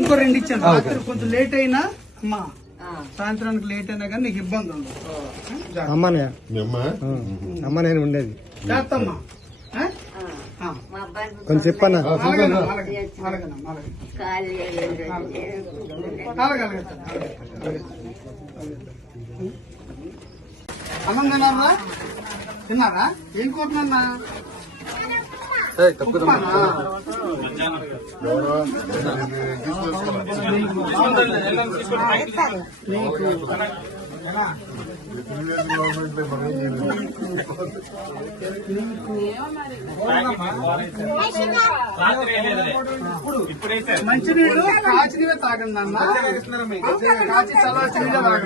ఇంకో 2 ఇచ్చాను. రాత్రి కొంచెం లేట్ అయినా అమ్మా, సాయంత్రానికి లేట్ అయినా కానీ నీకు ఇబ్బంది ఉండదు. అమ్మ నేను ఉండేది చేస్తామ్మా. కొంచెం చెప్పన్నా. అన్నం తిన్నారా? తిన్నారా? ఏం కోరుతున్నా? మంచినీళ్ళు కాచినవే తాగండి అన్న. కాచి చల్ల తాగండి.